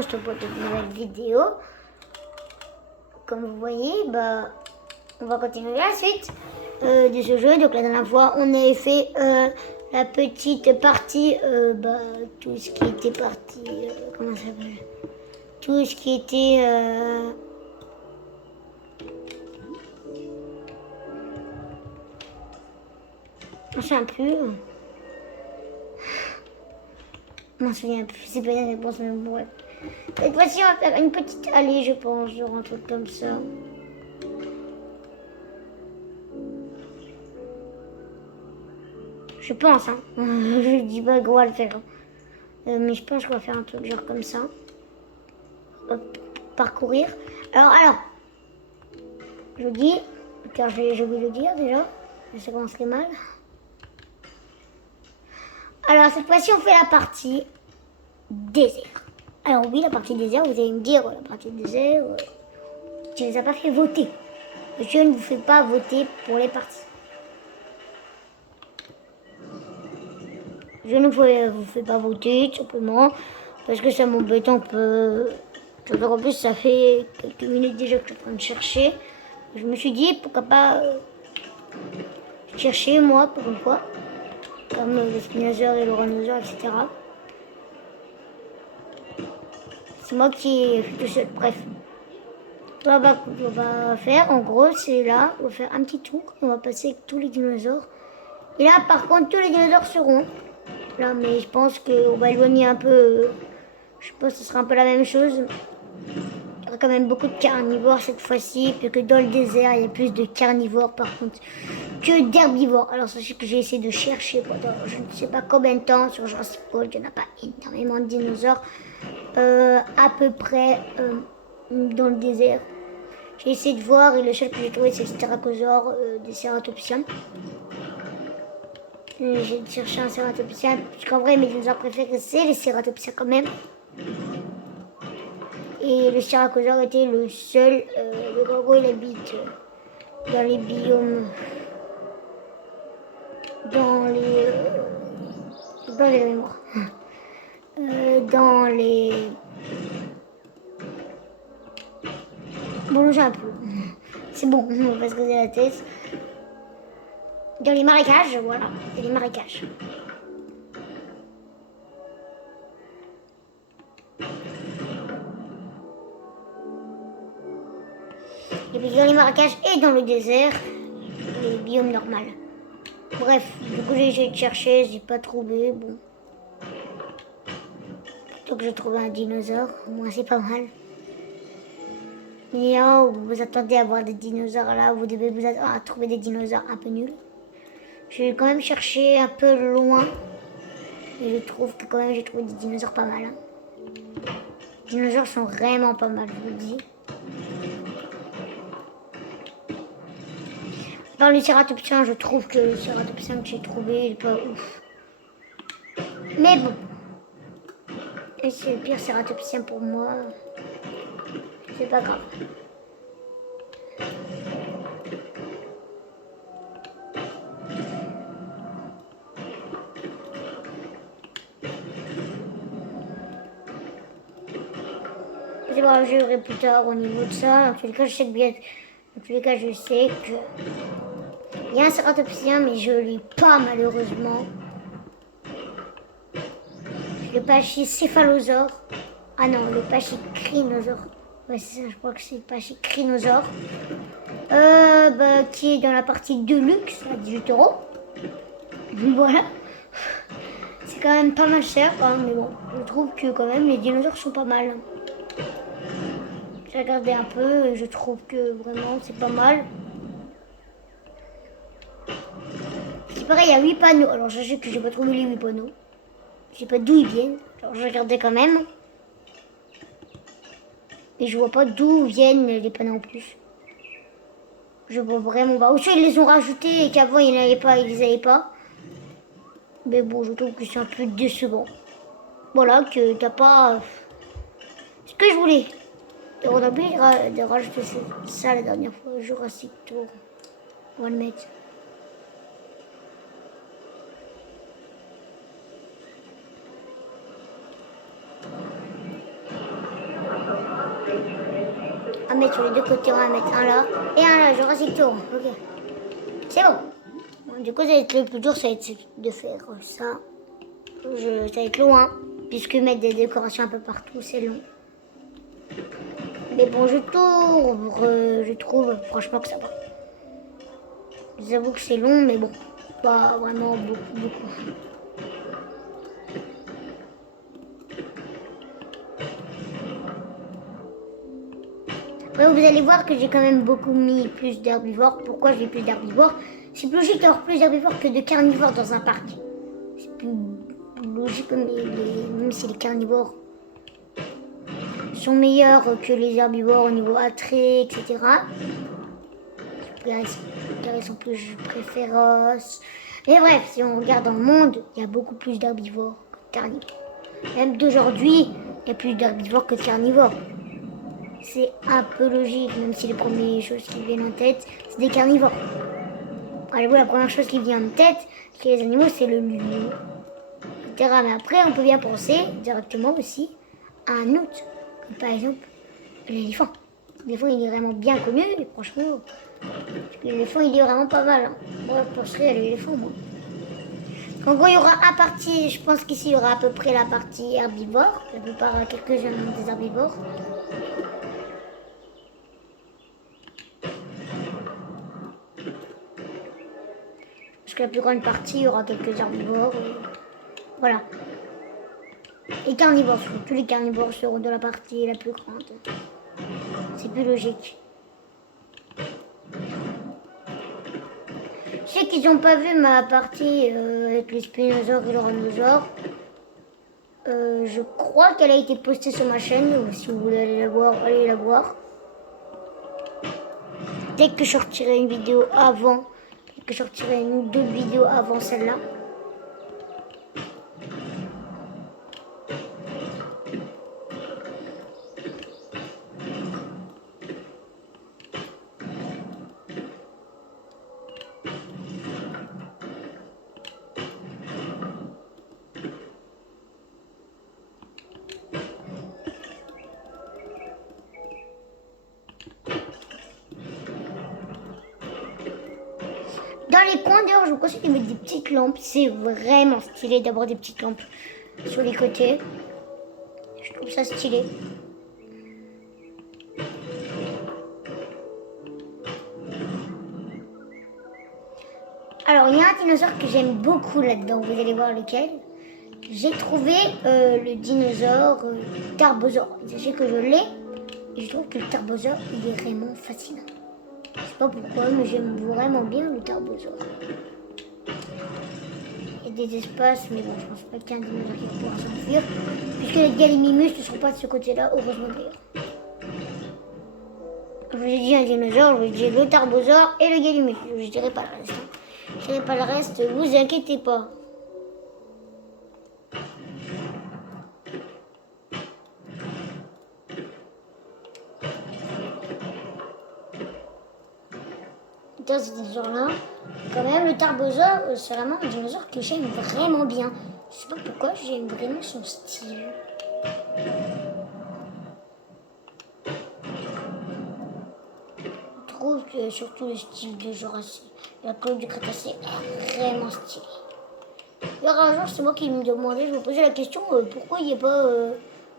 te poste de nouvelles vidéos. Comme vous voyez, on va continuer la suite de ce jeu. Donc la dernière fois, on avait fait la petite partie, tout ce qui était parti, comment ça s'appelle? Tout ce qui était... je ne me souviens plus. Je m'en souviens plus, c'est pas une réponse, mais bon, ouais. Cette fois-ci, on va faire une petite allée, je pense, genre un truc comme ça. Je pense, hein. Je dis pas qu'on va le faire. Mais je pense qu'on va faire un truc genre comme ça. Hop, parcourir. Alors, je dis, car j'ai oublié de le dire déjà. Ça commencerait mal. Alors, cette fois-ci, on fait la partie désert. Alors oui, la partie désert, vous allez me dire, la partie désert, tu ne les as pas fait voter. Je ne vous fais pas voter pour les parties. Je ne vous fais pas voter, tout simplement, parce que ça m'embête un peu. En plus, ça fait quelques minutes déjà que je suis en train de chercher. Je me suis dit, pourquoi pas chercher, moi, pour une fois, comme les spinosaures et le rhinosaure, etc. C'est moi qui fais tout seul, bref. On va faire, en gros, c'est là, on va faire un petit tour, on va passer avec tous les dinosaures. Et là, par contre, tous les dinosaures seront là, mais je pense qu'on va éloigner un peu. Je pense que ce sera un peu la même chose. Il y aura quand même beaucoup de carnivores cette fois-ci, puisque dans le désert, il y a plus de carnivores par contre que d'herbivores. Alors sachez que j'ai essayé de chercher pendant je ne sais pas combien de temps sur Jurassic World, il n'y en a pas énormément de dinosaures à peu près dans le désert. J'ai essayé de voir et le seul que j'ai trouvé c'est le Styracosaure des Ceratopsiens. J'ai cherché un Ceratopsien, puisqu'en vrai mes dinosaures préférés c'est les Ceratopsiens quand même. Et le Styracosaure était le seul, le gros il habite dans les biomes, dans les... dans les mémoires. Dans les... Bon, j'ai un peu. C'est bon, on va se poser la tête. Dans les marécages, voilà. Dans les marécages. Et puis dans les marécages et dans le désert, les biomes normaux. Bref, du coup j'ai essayé de chercher, j'ai pas trouvé, bon. Plutôt que je trouve un dinosaure, moi c'est pas mal. Mais là où vous attendez à voir des dinosaures, là vous devez vous attendre à trouver des dinosaures un peu nuls. Je vais quand même chercher un peu loin. Et je trouve que quand même j'ai trouvé des dinosaures pas mal. Hein. Les dinosaures sont vraiment pas mal, je vous le dis. Dans le Ceratopsien, je trouve que le Ceratopsien que j'ai trouvé, il est pas ouf. Mais bon. Et c'est le pire Ceratopsien pour moi. C'est pas grave. C'est pas, je verrai plus tard au niveau de ça. En tous les cas, je sais que bien. En tous les cas, je sais que. Il y a un Ceratopsien, mais je l'ai pas malheureusement. Le Pachycéphalosaure. Ah non, le Pachycrinosaure. Ouais, c'est ça, je crois que c'est le Pachycrinosaure. Qui est dans la partie Deluxe à 18 €. Voilà. C'est quand même pas mal cher, hein, mais bon, je trouve que quand même les dinosaures sont pas mal. J'ai regardé un peu et je trouve que vraiment c'est pas mal. C'est pareil, il y a 8 panneaux. Alors je sais que j'ai pas trouvé les 8 panneaux. Je sais pas d'où ils viennent. Alors je regardais quand même. Mais je vois pas d'où viennent les panneaux en plus. Je vois vraiment pas. Ou soit ils les ont rajoutés et qu'avant ils n'avaient pas, ils les avaient pas. Mais bon, je trouve que c'est un peu décevant. Voilà, que t'as pas ce que je voulais. Et on a oublié de rajouter ça la dernière fois, Jurassic Tour. On va le mettre. à mettre sur les deux côtés, on va mettre un là et un là, Jurassic Tour. Ok. C'est bon. Bon. Du coup, ça va être le plus dur, ça va être de faire ça. Ça va être loin, puisque mettre des décorations un peu partout, c'est long. Mais bon, je trouve franchement que ça va. J'avoue que c'est long, mais bon, pas vraiment beaucoup. Après, vous allez voir que j'ai quand même beaucoup mis plus d'herbivores. Pourquoi j'ai plus d'herbivores? C'est plus logique d'avoir plus d'herbivores que de carnivores dans un parc. C'est plus logique, même si les carnivores sont meilleurs que les herbivores au niveau attrait, etc. Car ils sont plus féroces. Mais bref, si on regarde dans le monde, il y a beaucoup plus d'herbivores que de carnivores. Même d'aujourd'hui, il y a plus d'herbivores que de carnivores. C'est un peu logique, même si les premières choses qui viennent en tête, c'est des carnivores. Allez-vous, la première chose qui vient en tête chez les animaux, c'est le lion, etc. Mais après, on peut bien penser directement aussi à un autre, comme par exemple l'éléphant. L'éléphant, il est vraiment bien connu, et franchement, l'éléphant, il est vraiment pas mal. Hein. Moi, je penserais à l'éléphant, moi. En gros, il y aura un parti, je pense qu'ici, il y aura à peu près la partie herbivore. La plupart, quelques-uns des herbivores. Parce que la plus grande partie, il y aura quelques herbivores. Voilà. Et carnivores, tous les carnivores seront de la partie la plus grande. C'est plus logique. Je sais qu'ils n'ont pas vu ma partie avec les spinosaures et les rhinosaures. Je crois qu'elle a été postée sur ma chaîne. Si vous voulez aller la voir, allez la voir. Dès que je sortirai une vidéo avant, dès que je sortirai une ou deux vidéos avant celle-là. Dans les coins, d'ailleurs, je vous conseille de mettre des petites lampes. C'est vraiment stylé d'avoir des petites lampes sur les côtés. Je trouve ça stylé. Alors, il y a un dinosaure que j'aime beaucoup là-dedans. Vous allez voir lequel. J'ai trouvé le dinosaure Tarbosaure. Sachez que je l'ai. Et je trouve que le Tarbosaure, il est vraiment fascinant. Je sais pas pourquoi, mais j'aime vraiment bien le Tarbosaure. Il y a des espaces, mais bon, je pense pas qu'il y ait un dinosaure qui va pouvoir s'enfuir. Puisque les Gallimimus ne sont pas de ce côté-là, heureusement d'ailleurs. Je vous ai dit un dinosaure, je vous ai dit le Tarbosaure et le Gallimus. Je dirai pas le reste. Je dirai pas le reste, vous inquiétez pas. Dans ce dinosaure-là, quand même, le Tarbosaure, c'est vraiment un dinosaure que j'aime vraiment bien. Je sais pas pourquoi, j'aime vraiment son style. Je trouve que surtout le style de Jurassique, la Claude du Crétacé est vraiment stylé. Il y aura un jour, c'est moi qui me demandais, je me posais la question pourquoi il n'y a pas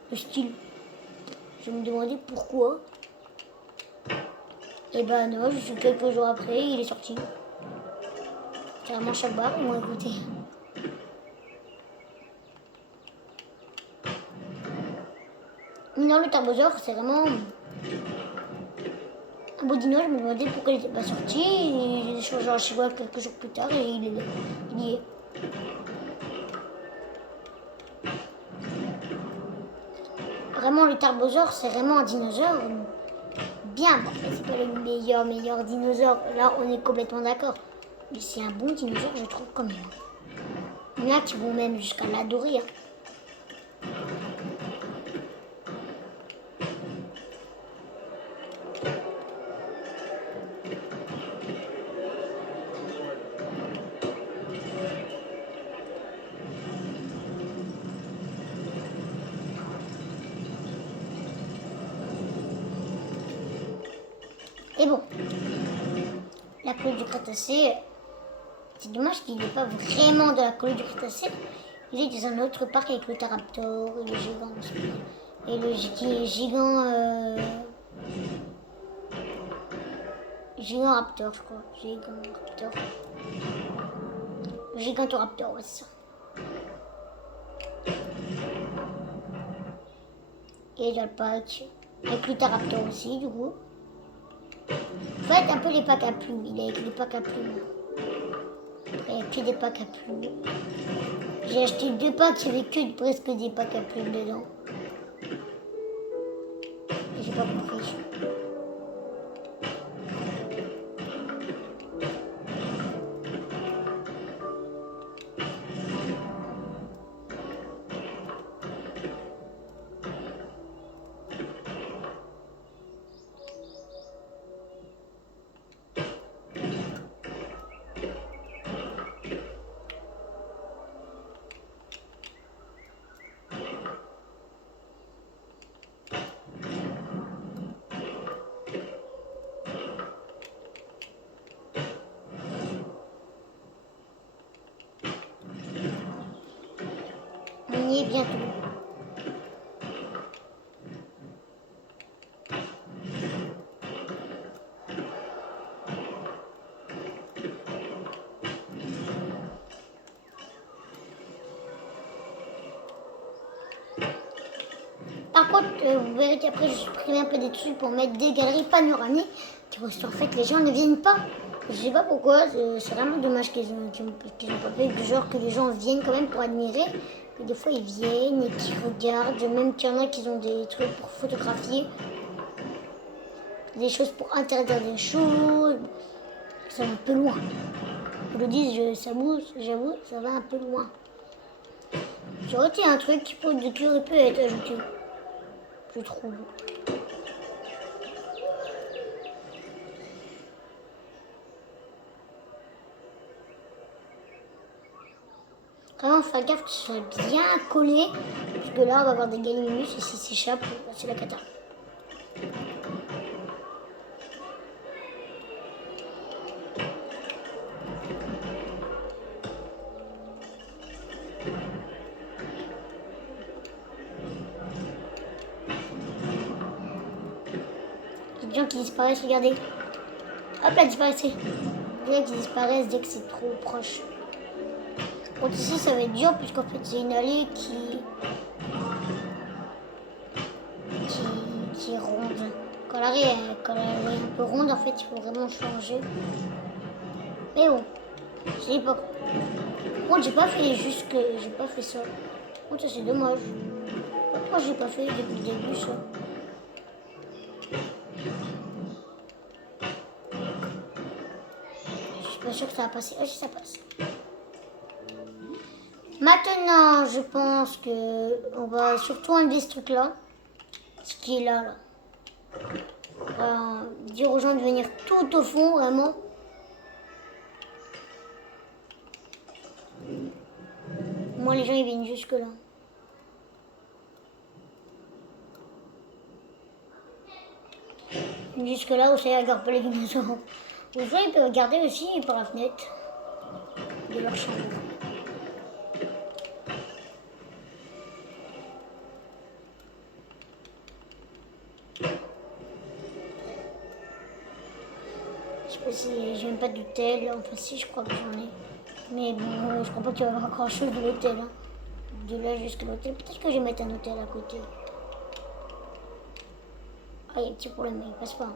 le style. Je me demandais pourquoi. Et ben non, juste quelques jours après, il est sorti. Carrément chaque barre, ils m'ont écouté. Mais non, le Tarbosaure, c'est vraiment un beau dino. Je me demandais pourquoi il n'était pas sorti. Il est changé en Chihuahua quelques jours plus tard et il y est. Vraiment, le Tarbosaure, c'est vraiment un dinosaure bien. Bon, c'est pas le meilleur dinosaure. Là, on est complètement d'accord. Mais c'est un bon dinosaure, je trouve, quand même. Il y en a qui vont même jusqu'à l'adorer. Hein. Et bon, la colonie du Crétacé, c'est dommage qu'il n'est pas vraiment dans la colonie du Crétacé. Il est dans un autre parc avec le Taraptor et le gigant. Et le gigant. Gigant Raptor, je crois. Gigant Raptor. Gigantoraptor, ouais, c'est ça. Et dans le pack avec le Taraptor aussi, du coup. En fait, un peu les packs à plumes. Il est avec les packs à plumes. Il n'y a que des packs à plumes. J'ai acheté 2 packs, il n'y avait que presque des packs à plumes dedans. Et j'ai pas compris. On y est bientôt. Par contre, vous verrez qu'après, je supprimé un peu des trucs pour mettre des galeries panoramiques. Parce qu'en fait, les gens ne viennent pas. Je sais pas pourquoi, c'est vraiment dommage qu'ils ont pas fait. Genre que les gens viennent quand même pour admirer. Et des fois, ils viennent et qu'ils regardent. Même qu'il y en a qui ont des trucs pour photographier. Des choses pour interdire des choses. Ça va un peu loin. Je le dis, j'avoue, ça va un peu loin. J'aurais été un truc qui peut être ajouté. Je trouve. Vraiment faire gaffe que ce soit bien collé. Parce que là on va avoir des galiminus et s'ils s'échappent, c'est la cata. Il y a des gens qui disparaissent, regardez. Hop là, disparaissez. Il y a des gens qui disparaissent dès que c'est trop proche. Bon, ici ça va être dur puisqu'en fait c'est une allée qui est ronde. Quand l'allée est un peu ronde, en fait il faut vraiment changer. Mais bon, je sais pas. Bon, j'ai pas fait j'ai pas fait ça. Bon, ça c'est dommage. Pourquoi j'ai pas fait depuis le début ça? Je suis pas sûre que ça va passer. Ah si, ça passe. Maintenant, je pense que on va surtout enlever ce truc là. Ce qui est là. On va dire aux gens de venir tout au fond, vraiment. Moi, les gens, ils viennent jusque là. Jusque là où ça regarde pas les dinosaures. Ou soit ils peuvent regarder aussi par la fenêtre de leur chambre. Je sais pas si j'ai même pas d'hôtel. Enfin, si, je crois que j'en ai. Mais bon, je crois pas qu'il y aura grand chose de l'hôtel. Hein. De là jusqu'à l'hôtel. Peut-être que je vais mettre un hôtel à côté. Ah, il y a un petit problème, il passe pas. Hein.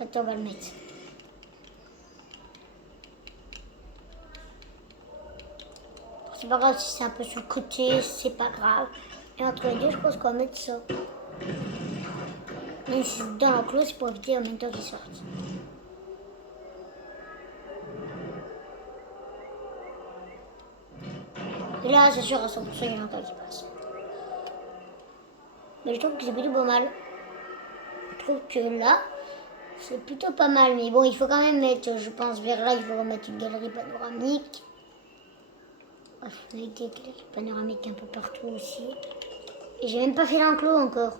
Attends, on va le mettre. C'est pas grave si c'est un peu sur le côté, c'est pas grave. Et entre les deux, je pense qu'on va mettre ça. Même si c'est dans l'enclos, c'est pour éviter en même temps qu'ils sortent. Et là, c'est sûr, à 100%, il y en a encore qui passe. Mais je trouve que c'est plutôt pas mal. Je trouve que là, c'est plutôt pas mal. Mais bon, il faut quand même mettre, je pense, vers là, il faut remettre une galerie panoramique. avec des panoramiques un peu partout aussi. Et j'ai même pas fait l'enclos encore.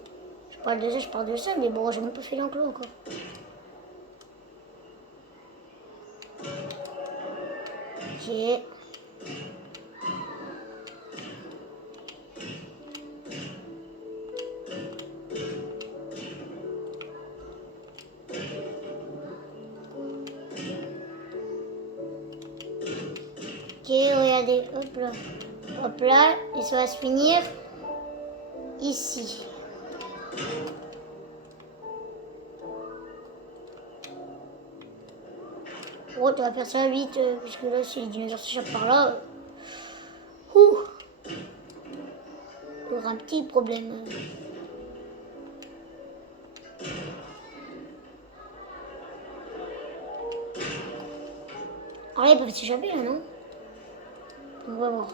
Je parle de ça, mais bon, j'ai même pas fait l'enclos encore. Ok. Ok, regardez, hop là. Hop là, et ça va se finir ici. Oh, tu vas faire ça vite, puisque là, si les dinosaures s'échappent par là, il y aura un petit problème. Alors là, ils peuvent s'échapper, là, non? On va voir.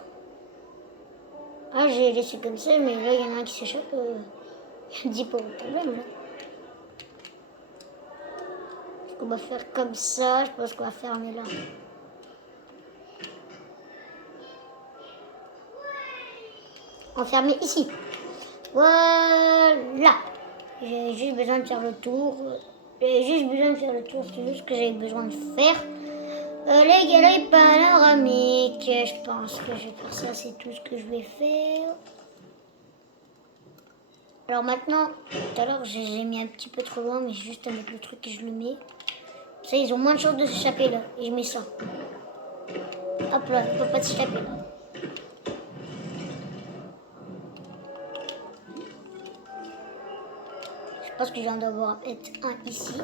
Ah, j'ai laissé comme ça, mais là, il y en a un qui s'échappe. Il y a un petit problème, là. On va faire comme ça, je pense qu'on va fermer là. On va fermer ici. Voilà. J'ai juste besoin de faire le tour. C'est juste ce que j'ai besoin de faire. Les galeries panoramiques. Je pense que je vais faire ça, c'est tout ce que je vais faire. Alors maintenant, tout à l'heure, j'ai mis un petit peu trop loin, mais juste à mettre le truc et je le mets. Ça, ils ont moins de chances de s'échapper là. Et je mets ça. Hop là, ils ne peuvent pas s'échapper là. Je pense que je viens d'avoir mettre un ici.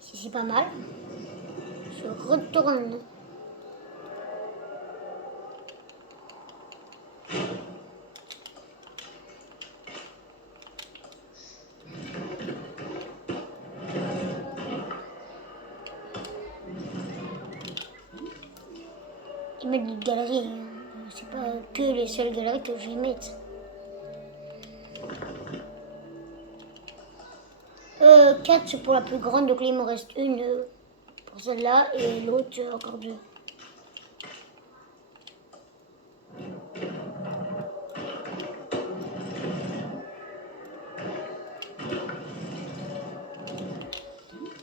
Ici, c'est pas mal. Je retourne. Ils mettent des galeries. C'est pas que les seules galeries que je vais mettre. 4 c'est pour la plus grande, donc là il me reste une pour celle-là et l'autre encore 2.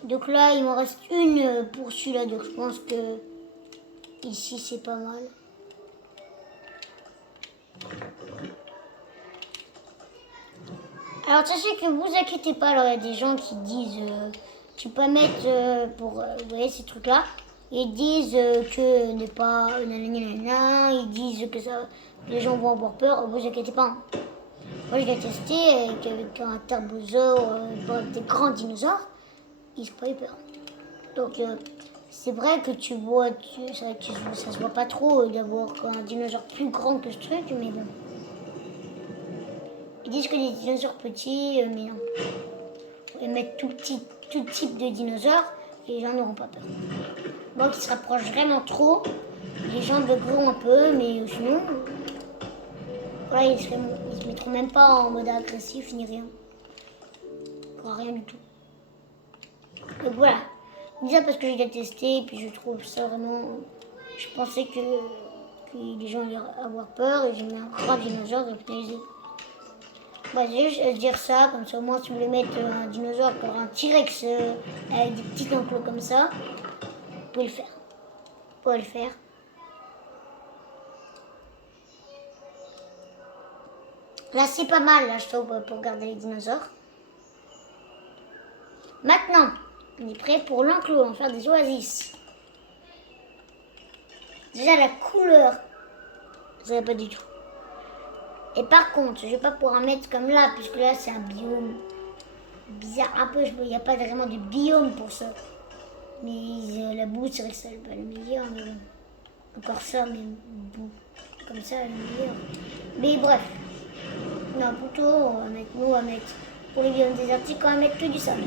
Donc là il me reste une pour celui-là, donc je pense que ici c'est pas mal. Alors sachez que vous inquiétez pas, alors il y a des gens qui disent tu peux mettre pour vous voyez ces trucs là, ils disent que n'est pas nanana, ils disent que ça les gens vont avoir peur, vous inquiétez pas. Hein. Moi je l'ai testé avec un tarbosaure, des grands dinosaures, ils n'ont pas eu peur. Donc c'est vrai que tu vois, ça se voit pas trop d'avoir un dinosaure plus grand que ce truc, mais bon. Ils disent que les dinosaures petits, mais non. On va mettre tout type de dinosaures et les gens n'auront pas peur. Bon, qui se rapprochent vraiment trop, les gens buggeront un peu, mais sinon, voilà, ils se mettront même pas en mode agressif ni rien. Rien du tout. Donc voilà. Je dis ça parce que j'ai déjà testé et puis je trouve ça vraiment. Je pensais que les gens allaient avoir peur et j'ai mis un grave dinosaure donc je Bah, j'ai juste dire ça, comme ça au moins si vous voulez mettre un dinosaure pour un T-Rex avec des petits enclos comme ça, vous pouvez le faire. Vous pouvez le faire. Là c'est pas mal, là je trouve, pour garder les dinosaures. Maintenant, on est prêt pour l'enclos, on va faire des oasis. Déjà la couleur, ça va pas du tout. Et par contre, je vais pas pouvoir en mettre comme là, puisque là c'est un biome bizarre un peu, il n'y a pas vraiment de biome pour ça. Mais la boue, c'est vrai que ça n'est pas le meilleur, mais bon. Encore ça, mais boue. Comme ça, le meilleur. Mais bref. Non, plutôt, on va mettre, pour les biomes désertiques, on va mettre que du sable.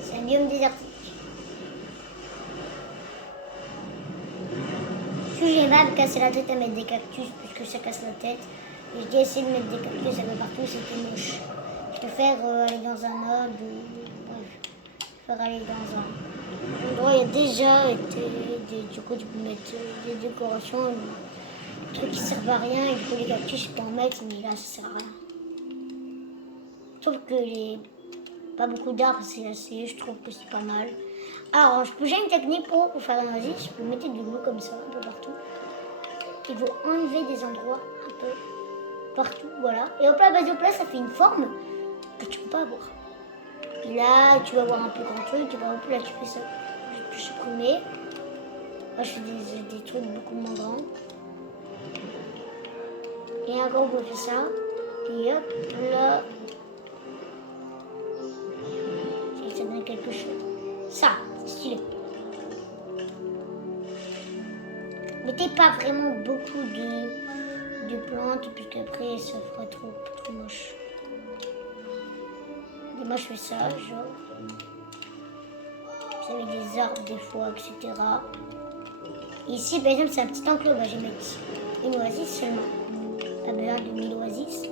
C'est un biome désertique. Si j'ai mal cassé la tête à mettre des cactus, puisque ça casse la tête, et j'ai essayé de mettre des cactus un peu partout, c'était moche. Je préfère aller dans un arbre, bref, je préfère aller dans un endroit où il y a déjà du coup tu peux mettre des décorations, des trucs qui servent à rien, et du coup les cactus tu peux en mettre, mais là ça sert à rien. Je trouve que pas beaucoup d'arbres c'est assez, je trouve que c'est pas mal. Alors j'ai une technique pour faire un oasis, je peux mettre de l'eau comme ça un peu partout. Il faut enlever des endroits un peu partout, voilà. Et hop là, base de place, ça fait une forme que tu peux pas avoir. Et là, tu vas avoir un plus grand truc, tu vas hop là, tu fais ça. Je peux supprimer. Moi, je fais des trucs beaucoup moins grands. Et encore, on peut faire ça. Et hop là. Et ça donne quelque chose. Ça, c'est stylé. Mettez pas vraiment beaucoup de plantes, puisqu'après, ça ferait trop moche. Et moi, je fais ça, genre. Vous avez des arbres, des fois, etc. Ici, par exemple, c'est un petit enclos. Bah, je vais mettre une oasis seulement. Pas besoin de 1000 oasis.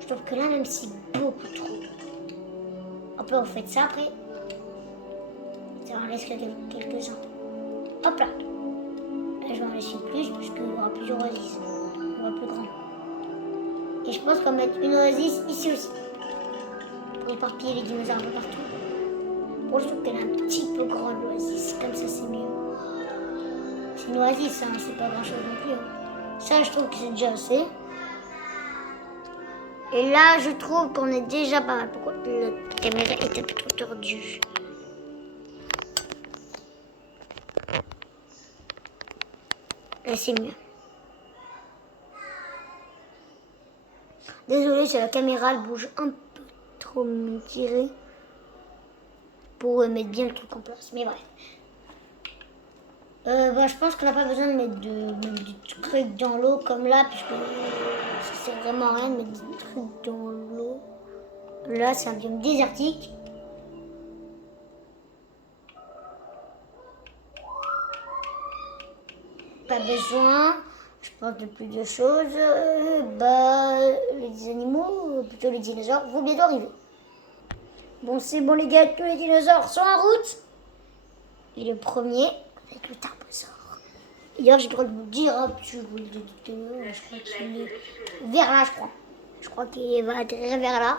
Je trouve que là, même c'est beaucoup trop. Hop là, vous faites ça après. Ça en laisse quelques-uns. Hop là. Là, je vais en laisser plus parce qu'il y aura plusieurs oasis. Il y aura plus grand. Et je pense qu'on va mettre une oasis ici aussi. Pour éparpiller les dinosaures un peu partout. Bon, je trouve qu'elle est un petit peu grande l'oasis. Comme ça, c'est mieux. C'est une oasis, hein, c'est pas grand chose non plus. Hein. Ça, je trouve que c'est déjà assez. Et là, je trouve qu'on est déjà pas mal. Pourquoi la caméra est un peu trop tordue? Là, c'est mieux. Désolée, c'est la caméra, elle bouge un peu trop, me tirer pour mettre bien le truc en place. Mais bref. Bah, je pense qu'on n'a pas besoin de mettre du truc dans l'eau comme là, puisque ça sert vraiment à rien de mettre des trucs dans l'eau. Là, c'est un biome désertique. Pas besoin, je pense, de plus de choses. Les animaux, plutôt les dinosaures, vont bientôt arriver. Bon, c'est bon les gars, tous les dinosaures sont en route. Et le premier, avec le tarbosaure. D'ailleurs, j'ai le droit de vous le dire, hein, je vous le dis tout à l'heure, je crois qu'il est vers là, je crois. Je crois qu'il va atterrir vers là.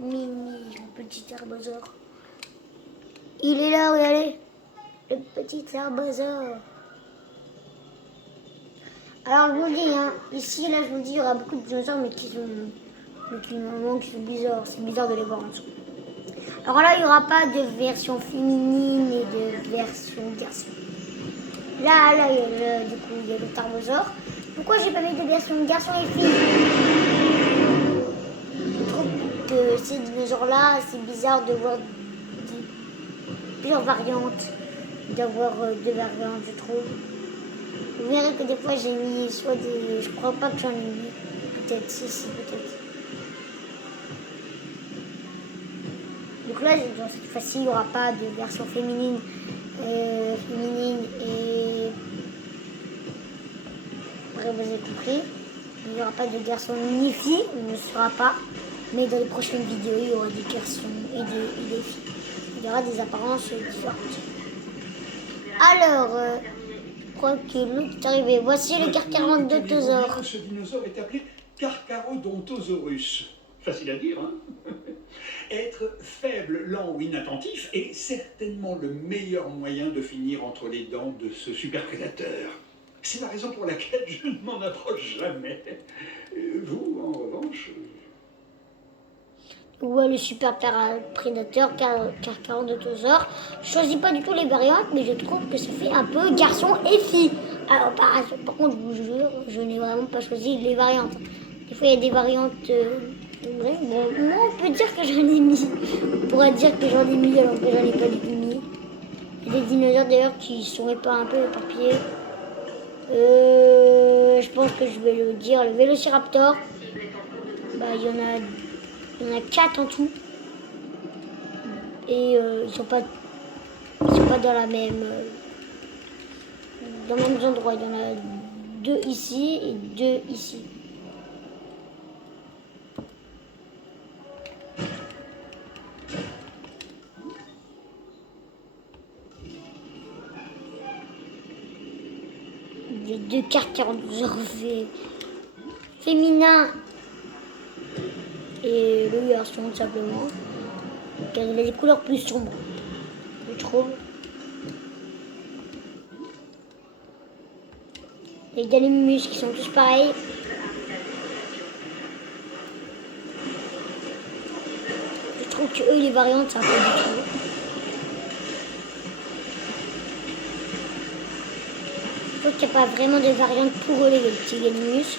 Mini, le petit tarbosaure. Il est là, regardez. Le petit tarbosaure. Alors, je vous le dis, hein, ici, là, je vous le dis, il y aura beaucoup de dinosaures, mais qui sont bizarres. C'est bizarre de les voir en dessous. Alors là, il n'y aura pas de version féminine et de version garçon. Là, du coup, il y a le tarbosaure. Pourquoi j'ai pas mis de version garçon et fille? Je trouve que ces dinosaures-là, c'est bizarre de voir plusieurs variantes, d'avoir deux variantes, je trouve. Vous verrez que des fois, j'ai mis soit des... Je crois pas que j'en ai mis. Peut-être, si, peut-être. Donc là, dans cette fois-ci, il n'y aura pas de version féminine et... Bref, vous avez compris. Il n'y aura pas de garçon ni fille, on ne saura pas. Mais dans les prochaines vidéos, il y aura des garçons et des filles. Il y aura des apparences différentes. Alors, je crois que l'autre est arrivé. Voici le Carcharodontosaure. Ce dinosaure est appelé Carcharodontosaurus. Facile à dire, hein? Être faible, lent ou inattentif est certainement le meilleur moyen de finir entre les dents de ce super prédateur. C'est la raison pour laquelle je ne m'en approche jamais. Vous, en revanche... Ouais, le super prédateur Carcharodontosaure. Je choisis pas du tout les variantes, mais je trouve que ça fait un peu garçon et fille. Alors, par contre, je vous jure, je n'ai vraiment pas choisi les variantes. Des fois, il y a des variantes... Bon, moi, on peut dire que j'en ai mis. On pourrait dire que j'en ai mis alors que j'en ai pas du tout mis. Il y a des dinosaures d'ailleurs qui sont un peu éparpillés. Je pense que je vais le dire. Le Vélociraptor, bah, il y en a 4 en tout. Et ils sont pas dans la même... dans les mêmes endroits. Il y en a 2 ici et 2 ici. les deux carcarosaures féminins et le garçon tout simplement. Donc, il a des couleurs plus sombres, je trouve. Les Gallimimus qui sont tous pareils. Je trouve que eux les variantes c'est un peu du tout. Je trouve qu'il n'y a pas vraiment de variantes pour eux les petits Gallimimus.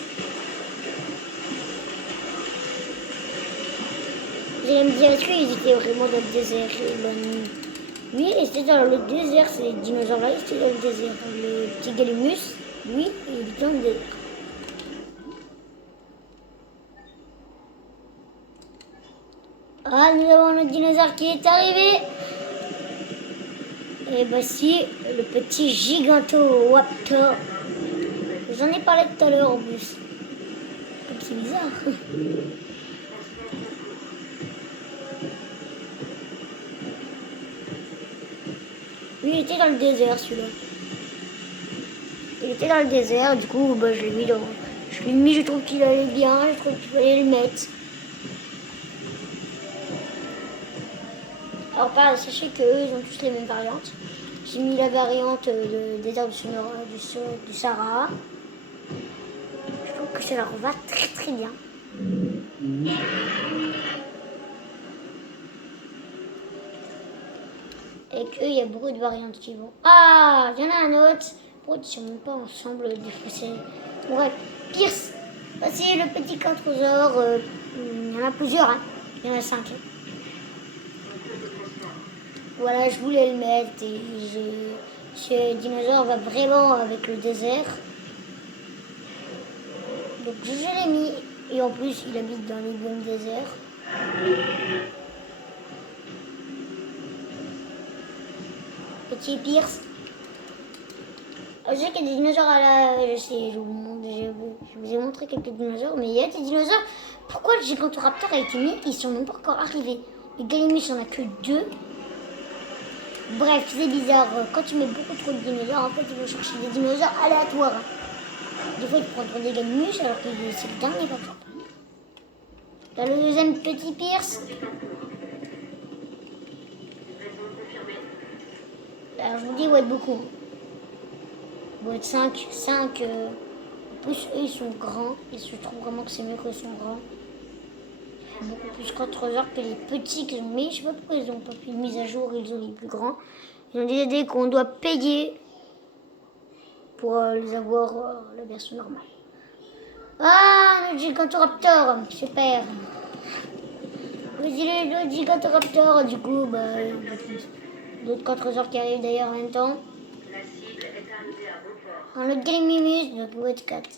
Vous allez me dire est-ce qu'ils étaient vraiment dans le désert? Oui, ils étaient dans le désert, ces dinosaures-là, ils étaient dans le désert. Le petit Gallimimus, lui, il est dans le désert. Ah, nous avons notre dinosaure qui est arrivé. Et voici le petit Gigantowaptor. J'en ai parlé tout à l'heure en plus. Comme c'est bizarre. Lui, il était dans le désert, celui-là. Il était dans le désert, du coup, bah, je l'ai mis dans... Je l'ai mis, je trouve qu'il allait bien, je trouve qu'il fallait le mettre. Alors, sachez qu'eux, ils ont tous les mêmes variantes. J'ai mis la variante de désert du Sahara. Je trouve que ça leur va très très bien. Et qu'il y a beaucoup de variantes qui vont. Ah, il y en a un autre. Pourquoi ils ne sont même pas ensemble des fois. Bref, Pierce. Voici le petit cantrosaure. Il y en a plusieurs, hein. Il y en a 5. Voilà, je voulais le mettre. Et ce dinosaure va vraiment avec le désert. Donc je l'ai mis. Et en plus, il habite dans les biomes déserts. Petit Pierce. Je sais qu'il y a des dinosaures à la... Je sais, je vous ai montré quelques dinosaures, mais il y a des dinosaures. Pourquoi le Gigantoraptor a été mis? Ils sont même pas encore arrivés. Les Gallimimus, il n'y en a que 2. Bref, c'est bizarre. Quand tu mets beaucoup trop de dinosaures, en fait, ils vont chercher des dinosaures aléatoires. Des fois, ils prendront des Gallimimus alors que c'est le dernier pas. T'as le deuxième petit Pierce. Alors, je vous dis, il va être beaucoup. Il va être 5. En plus, eux, ils sont grands. Et je trouve vraiment que c'est mieux qu'ils sont grands. Beaucoup plus contrôleurs que les petits qu'ils ont mis. Je sais pas pourquoi ils n'ont pas fait une mise à jour. Ils ont les plus grands. Ils ont des idées qu'on doit payer pour les avoir la version normale. Ah, le Gigantoraptor. Super. Vas-y, le Gigantoraptor. Du coup, bah, d'autres contrôleurs qui arrivent d'ailleurs en même temps. La cible est arrivée à Beauport. Un autre Gallimimus, donc Wet 4.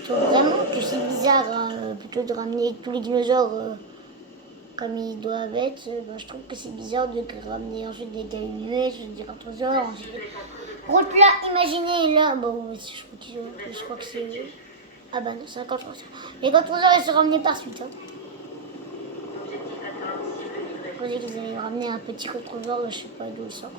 Je trouve vraiment que c'est bizarre, plutôt de ramener tous les dinosaures comme ils doivent être. Je trouve que c'est bizarre de ramener ensuite des Gallimimus, des Cartosaures. Route là, imaginez là. Bon, je crois que c'est. Ah bah non, c'est un Cartosaure. Les Cartosaures, ils se ramenaient par suite. Hein. Je pensais qu'ils allaient ramener un petit Cartosaure, je sais pas d'où il sort.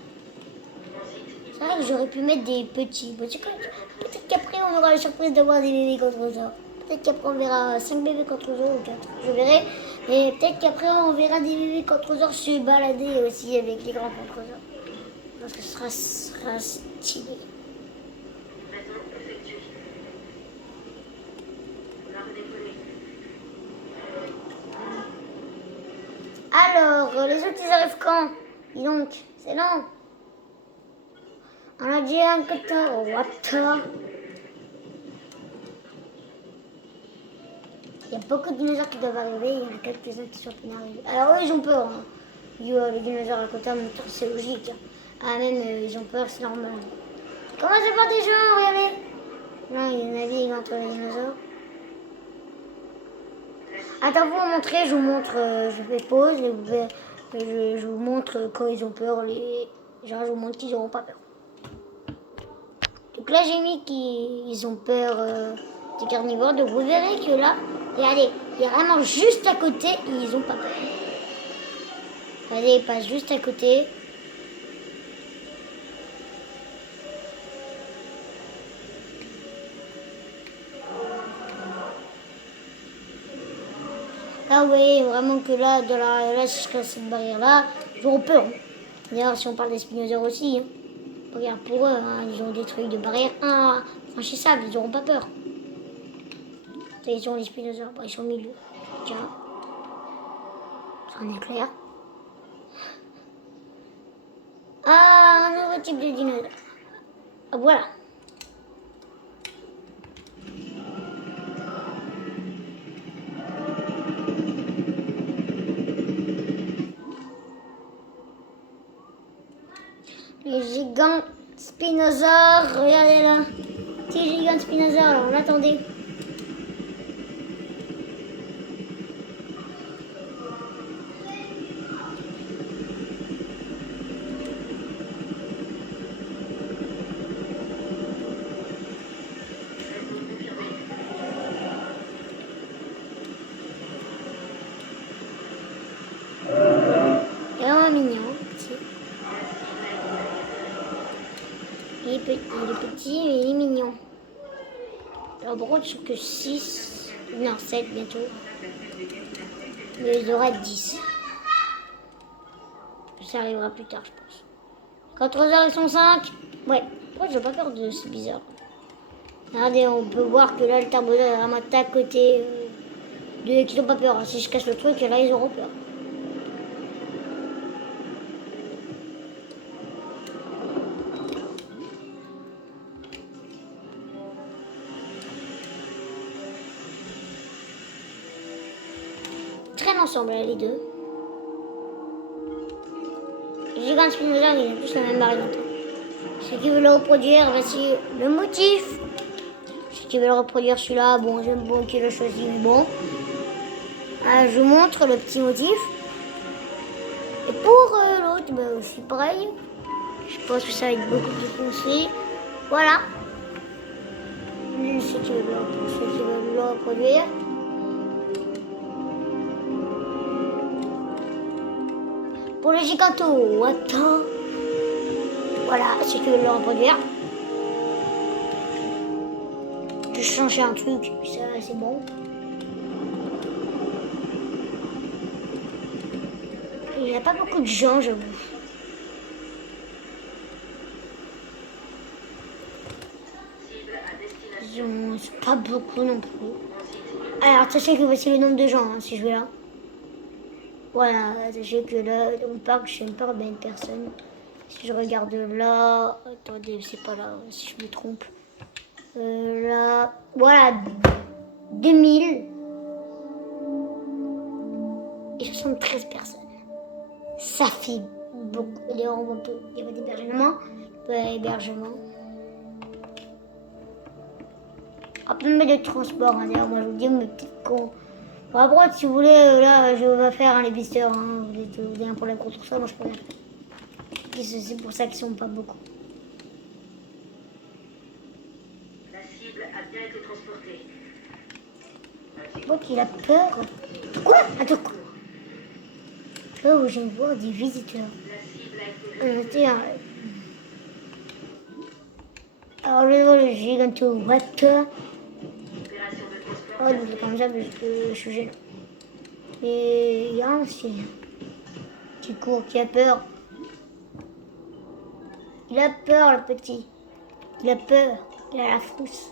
C'est vrai que j'aurais pu mettre des petits. Bon, peut-être qu'après on aura la surprise d'avoir des bébés controsaures. Peut-être qu'après on verra 5 bébés controsaures ou 4. Je verrai. Et peut-être qu'après on verra des bébés controsaures se balader aussi avec les grands controsaures. Parce que ce sera stylé. Raison effectuée. On a redécollé. Alors, les autres ils arrivent quand? Dis donc, c'est long. On a dit un Gigantoraptor. Il y a beaucoup de dinosaures qui doivent arriver, il y en a quelques-uns qui sont pas arrivés. Alors eux ils ont peur. Hein. Les dinosaures à côté en même temps, c'est logique. Ah même ils ont peur, c'est normal. Comment c'est pas des gens, regardez. Non, il navigue entre les dinosaures. Attends, vous montrer, je vous montre, je fais pause et je vous montre quand ils ont peur, genre je vous montre qu'ils n'auront pas peur. Donc là j'ai mis qu'ils ont peur des carnivores, donc vous verrez que là, regardez, il est vraiment juste à côté et ils n'ont pas peur. Regardez, ils passent juste à côté. Ah oui, vraiment que là, là si je casse cette barrière-là, ils auront peur. Hein. D'ailleurs, si on parle des spinosaures aussi, hein. Regarde pour eux, hein, ils ont des trucs de barrière infranchissables, ils n'auront pas peur. Ils ont les spinosaures, ils sont au milieu. Tiens, c'est un éclair. Ah, un nouveau type de dinosaure. Ah, voilà. Les gigants spinosaures, regardez là. Petit gigant spinosaure, alors l'attendez. Il est vraiment mignon, petit. Il est petit, mais il est mignon. Alors par contre, je suis que 6, non 7 bientôt. Mais il aura 10. Ça arrivera plus tard, je pense. Quand 3 heures ils sont 5. Ouais, pourquoi j'ai pas peur de ce bizarre. Regardez, on peut voir que là, le Tarbosaure est vraiment à côté de qui n'ont pas peur. Si je casse le truc, là, ils auront peur. Ils traînent ensemble, là, les deux. Les gigants spinosaures, ils ont tous la même variante. Ceux qui veulent le reproduire, voici le motif. Ceux qui veulent reproduire celui-là, bon, j'aime bon qui l'a choisi, mais bon. Je vous montre le petit motif. Et pour l'autre, bah, aussi pareil. Je pense que ça va être beaucoup plus foncé. Voilà. Ceux qui veulent le reproduire. Pour le giganto, attends. Voilà, ceux qui veulent le reproduire. Je changeais un truc, ça c'est bon. Il n'y a pas beaucoup de gens, j'avoue. C'est pas beaucoup non plus. Alors, sachez que voici le nombre de gens, hein, si je vais là. Voilà, sachez que là, au parc, je suis pas bien une personne. Si je regarde là, attendez, c'est pas là, si je me trompe. Là, voilà, 2000 et 73 personnes. Ça fait beaucoup. D'ailleurs, on voit peu. Il y a pas d'hébergement. Pas d'hébergement. Ah, même de transport, hein. D'ailleurs, moi je vous dis, mes petits cons. Bon, après, si vous voulez, là, je vais faire un les hein. Vous avez un problème contre ça, moi je peux rien faire. C'est pour ça qu'ils sont pas beaucoup. La cible a bien été transportée. Donc il a peur. Quoi? Attends, quoi? Oh, je viens de voir des visiteurs. La cible a été Alors, le giganto water. opération de transport. Oh, c'est comme ça que je suis gênant. Et il y a un qui court, qui a peur. Il a peur, le petit. Il a peur. Il a la frousse.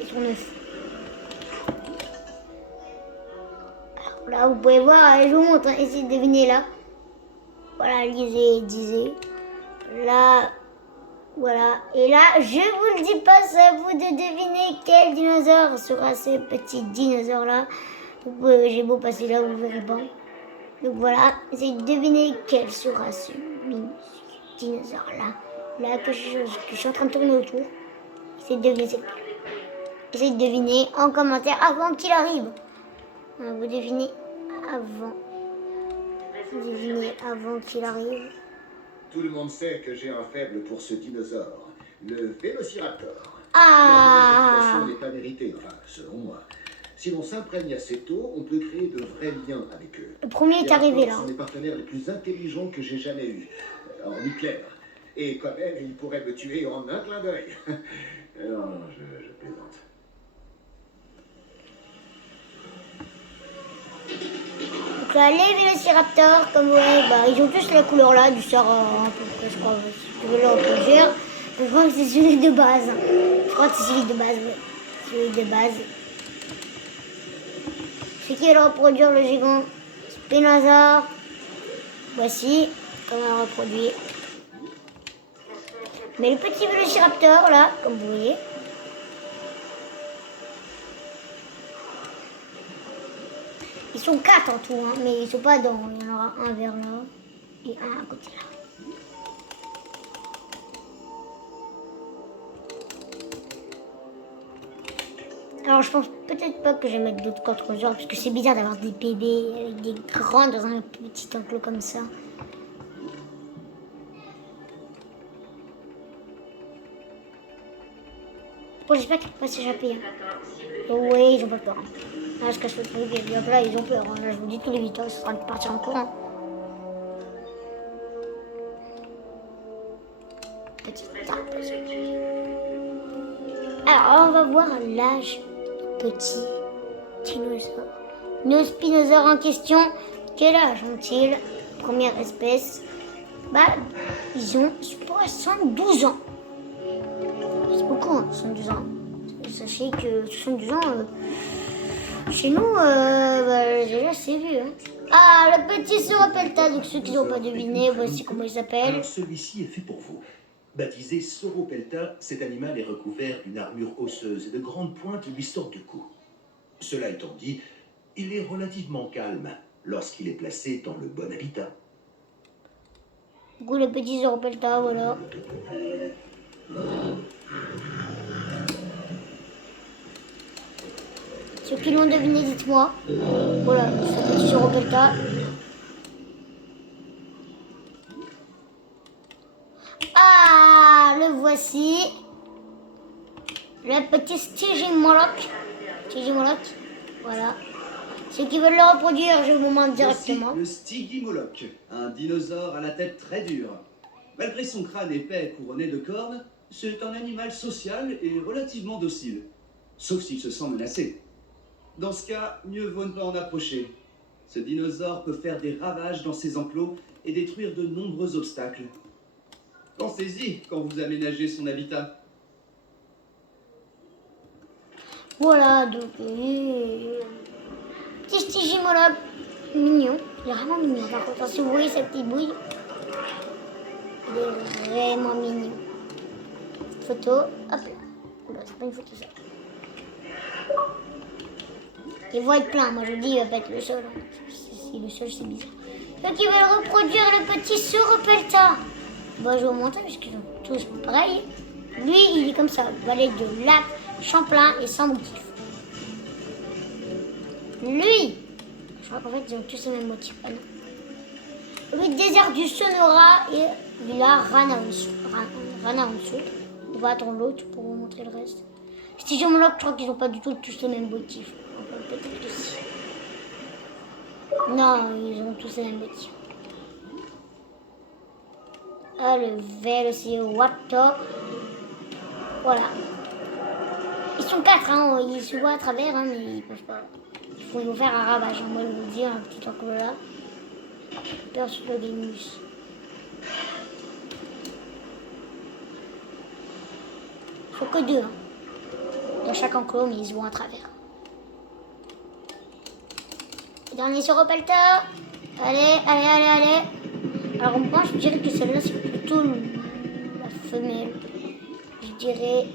Ils sont neufs. Alors là, vous pouvez voir, je vous montre, hein, essayez de deviner là. Voilà, lisez, disez. Là, voilà. Et là, je vous le dis pas, c'est à vous de deviner quel dinosaure sera ce petit dinosaure-là. J'ai beau passer là, vous verrez pas. Donc voilà, essayez de deviner quel sera ce dinosaure-là. Là, que je suis en train de tourner autour. Essayez de deviner c'est lequel. Essayez de deviner en commentaire avant qu'il arrive. Vous devinez avant. Vous devinez avant qu'il arrive. Tout le monde sait que j'ai un faible pour ce dinosaure, le Vélociraptor. Ah! La réputation n'est pas méritée, enfin, selon moi. Si l'on s'imprègne assez tôt, on peut créer de vrais liens avec eux. Le premier est arrivé là. Ce sont les partenaires les plus intelligents que j'ai jamais eus, en nucléaire. Et quand même, ils pourraient me tuer en un clin d'œil. Non, je plaisante. Donc là, les vélociraptors, comme vous voyez, bah, ils ont tous la couleur là, du sort à peu près, je crois, si tu veux le reproduire. Je crois que c'est celui de base. Je crois que c'est celui de base, oui. Celui de base. C'est qui va le reproduire, le gigant Spinosaure. Voici comment on reproduit. Mais le petit vélociraptor, là, comme vous voyez, ils sont 4 en tout, hein, mais ils sont pas dans. Il y en aura un vers là et un à côté là. Alors je pense peut-être pas que je vais mettre d'autres contre-genres parce que c'est bizarre d'avoir des bébés avec des grands dans un petit enclos comme ça. Bon, j'espère qu'ils vont pas s'échapper. Hein. Oh, oui, ils ont pas peur. Hein. Là, je cache le truc et bien là, ils ont peur. Hein. Là, je vous dis tous les vitesses, ce sera de partir en courant. Petit arbre. Alors, on va voir l'âge du petit dinosaure. Nos spinosaures en question, quel âge ont-ils? Première espèce, bah, ils ont 72 ans. C'est beaucoup, hein, 72 ans. Sachez que 72 ans, chez nous, bah, déjà c'est vu. Hein. Ah, le petit Sauropelta, donc ceux qui n'ont pas deviné, voici comment il s'appelle. Alors celui-ci est fait pour vous. Baptisé Sauropelta, cet animal est recouvert d'une armure osseuse et de grandes pointes lui sortent du cou. Cela étant dit, il est relativement calme lorsqu'il est placé dans le bon habitat. Du coup, le petit Sauropelta, voilà. Ceux qui l'ont deviné, dites-moi. Voilà, ce petit Sauropelta. Ah, le voici. Le petit Stygimoloch. Stygimoloch, voilà. Ceux qui veulent le reproduire, je vous montre directement. Voici le Stygimoloch, un dinosaure à la tête très dure. Malgré son crâne épais couronné de cornes, c'est un animal social et relativement docile. Sauf s'il se sent menacé. Dans ce cas, mieux vaut ne pas en approcher. Ce dinosaure peut faire des ravages dans ses enclos et détruire de nombreux obstacles. Pensez-y quand vous aménagez son habitat. Voilà, donc petit Stygimoloch, mignon, il est vraiment mignon. Par contre, si vous voyez sa petite bouille, il est vraiment mignon. Photo, hop là. Oula, c'est pas une photo ça. Il va être plein, moi je dis il va pas être le seul. Hein. Si le seul c'est bizarre. Donc ils veulent reproduire le petit Sauropelta. Bon, je vais vous montrer parce qu'ils sont tous pareils. Lui, il est comme ça, valet de lac, Champlain et sans motif. Lui, je crois qu'en fait ils ont tous le même motif. Ah, non. Le désert du Sonora et Villa Rana en dessous. On va attendre l'autre pour vous montrer le reste. Stygimoloch, je crois qu'ils n'ont pas du tout tous le même motif. Peut-être que si. Non, ils ont tous le même motif. Ah, le Velociraptor. Voilà. Ils sont 4, hein, ils se voient à travers, hein, mais ils peuvent pas. Ils vont faire un ravage. Moi, je vous dis, un petit enclos là. Persologamus. Il faut que 2. Hein. Dans chaque enclos, mais ils se voient à travers. Dernier Sauropelta. Allez. Alors moi je dirais que celle-là c'est plutôt la femelle. Je dirais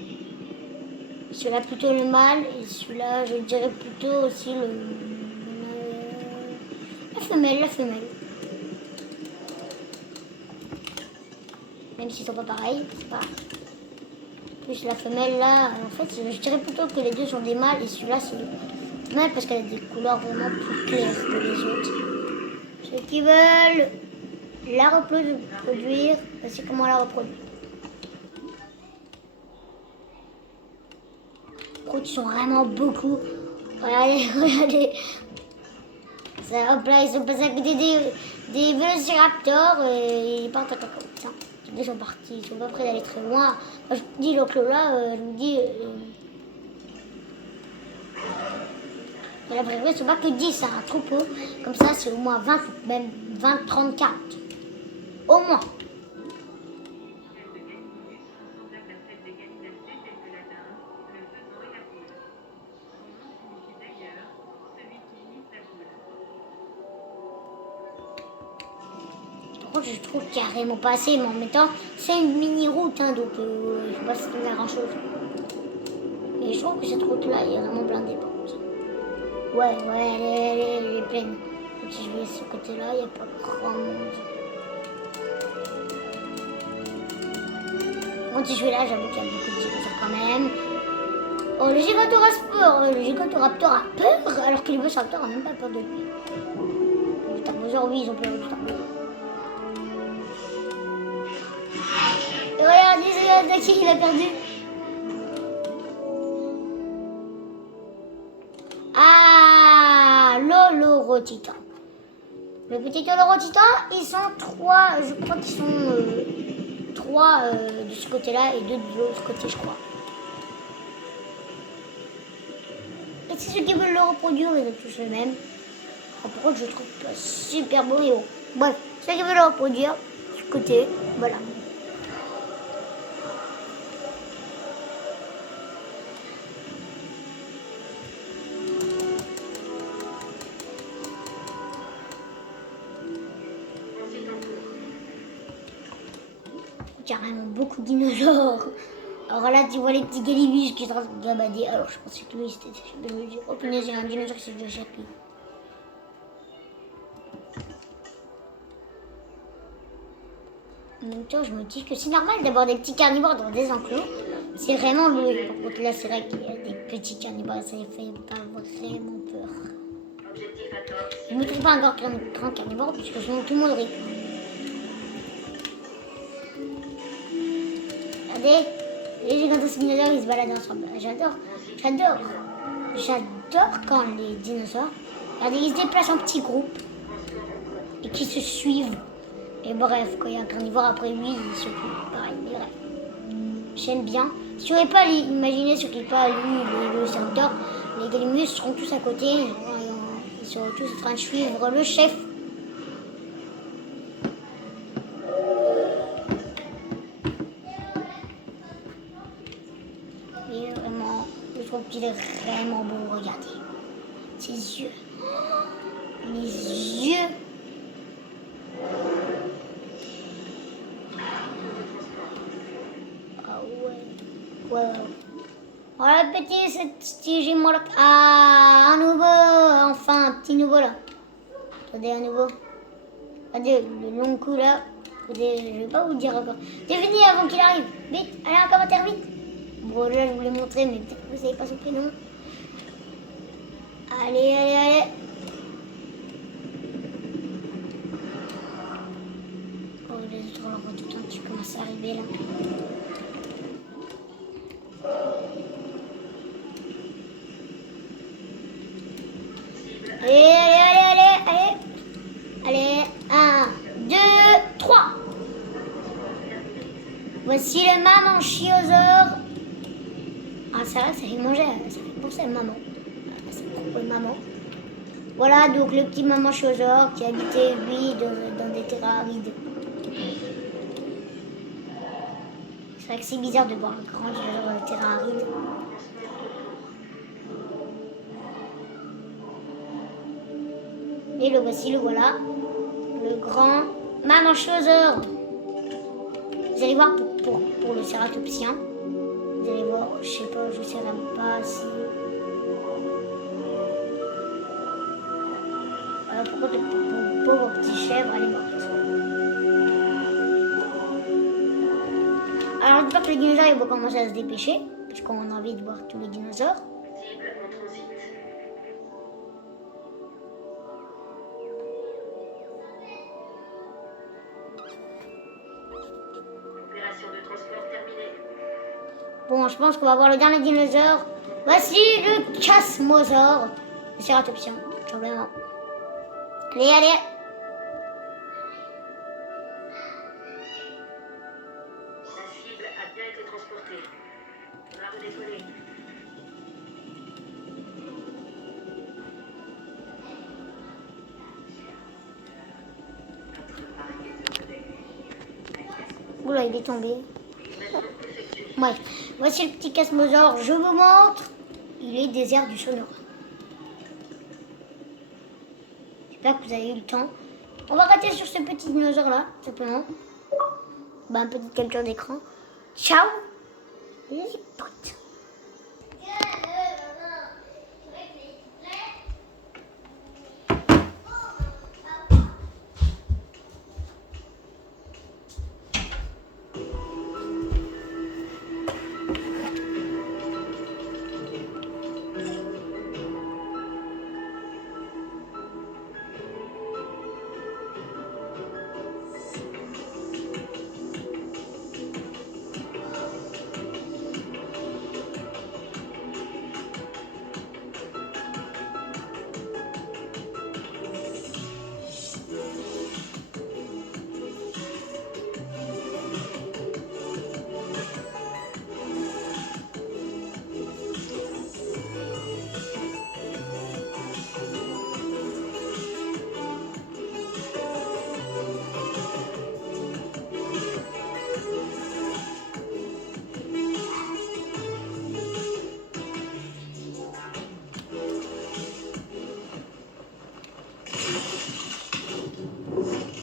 celui-là plutôt le mâle et celui-là je dirais plutôt aussi la femelle. Même s'ils sont pas pareils, c'est pas. Plus la femelle là, en fait je dirais plutôt que les deux sont des mâles et celui-là c'est mâle parce qu'elle a des couleurs vraiment plus claires que les autres. Ceux qui veulent la reproduire, voici comment la reproduire. Ils sont vraiment beaucoup. Regardez. Ça, hop là, ils sont passés à côté des vélociraptors et ils partent à cacahuète. Tiens, ils sont partis, ils sont pas prêts d'aller très loin. Moi, je vous dis, l'enclos là, je vous dis. Et la vraie, c'est pas que 10, c'est un troupeau. Comme ça, c'est au moins 20, même 20, 30, 40. Au moins. Par contre, je trouve carrément pas assez, mais en même temps, c'est une mini-route, hein, donc je sais pas si ça grand chose. Et je trouve que cette route-là, elle est vraiment blindée, par contre. Ouais, elle est pleine. Donc, si je vais de ce côté-là, il n'y a pas grand monde. Par contre, si je vais là, j'avoue qu'il y a beaucoup de dinosaures quand même. Oh, le Gigantoraptor a peur, alors que les Velociraptors n'ont même pas peur de lui. Les Tarbosaures, oui, ils ont peur du Tarbosaure. Et regarde, Daki, il a perdu. Ah, l'Olorotitan. Le petit Olorotitan, ils sont 3, je crois qu'ils sont 3 de ce côté-là et 2 de l'autre côté, je crois. Et c'est ceux qui veulent le reproduire, ils ont tous le même. Par contre, je trouve pas super beau et haut. Bref, ceux qui veulent le reproduire, ce côté, voilà. Carrément beaucoup de dinosaures. Alors là, tu vois les petits galibiches qui sont en train de gabader. Alors je pensais que lui c'était. Je me dis, oh punaise, il y a un dinosaure qui s'est déjà échappé. En même temps, je me dis que c'est normal d'avoir des petits carnivores dans des enclos. C'est vraiment le. Par contre, là, c'est vrai qu'il y a des petits carnivores, ça ne fait pas vraiment peur. Objectif atteint. Je ne me trouve pas encore grand carnivore, puisque sinon tout le monde rit. Regardez, les gigantodinosaures, ils se baladent ensemble. J'adore quand les dinosaures, regardez, ils se déplacent en petits groupes et qui se suivent. Et bref, quand il y a un carnivore après lui, il se suit. Pareil, mais bref. J'aime bien. Si tu n'avais pas imaginé ce qu'il pas lui, les velociraptors, les galimus seront tous à côté. Ils seront tous en train de suivre le chef. Et vraiment, je trouve qu'il est vraiment beau. Regardez. Ses yeux. Les yeux. Ah ouais. Ouais. Voilà le petit, c'est Gémeaux là. Ah, un nouveau. Enfin, un petit nouveau là. Attendez, un nouveau. Regardez, le long cou là. Attendez, je vais pas vous le dire encore. Devinez avant qu'il arrive. Vite, allez en commentaire, vite. Bon, là, je vous l'ai montré, mais peut-être que vous savez pas son prénom. Allez. Oh, les autres, on voit tout le temps qui commence à arriver là. Allez, 1, 2, 3. Voici le mamanchiosaure. Ah, c'est vrai que ça fait manger, ça fait penser à maman. C'est propre maman. Voilà donc le petit mamanchiosaure qui habitait lui dans des terres arides. C'est vrai que c'est bizarre de voir un grand dinosaure dans des terres arides. Et le voici, le voilà. Le grand mamanchiosaure. Vous allez voir pour le cératopsien. Vous allez voir, je sais pas, je sais même pas si. Voilà, pour le pauvre petit chèvre, elle est morte. Alors, j'espère que les dinosaures ils vont commencer à se dépêcher, parce qu'on a envie de voir tous les dinosaures. Cible en transit. Opération de transport terminée. Bon, je pense qu'on va voir le dernier dinosaure. Voici le chasmosaure. Le cératopsien, probablement. Allez. La cible a bien été transportée. On va redécoller. là, il est tombé. Bref, voici le petit Casmosaure, je vous montre. Il est désert du Sonora. J'espère que vous avez eu le temps. On va arrêter sur ce petit dinosaure là, simplement. Bah, une petite capture d'écran. Ciao les potes.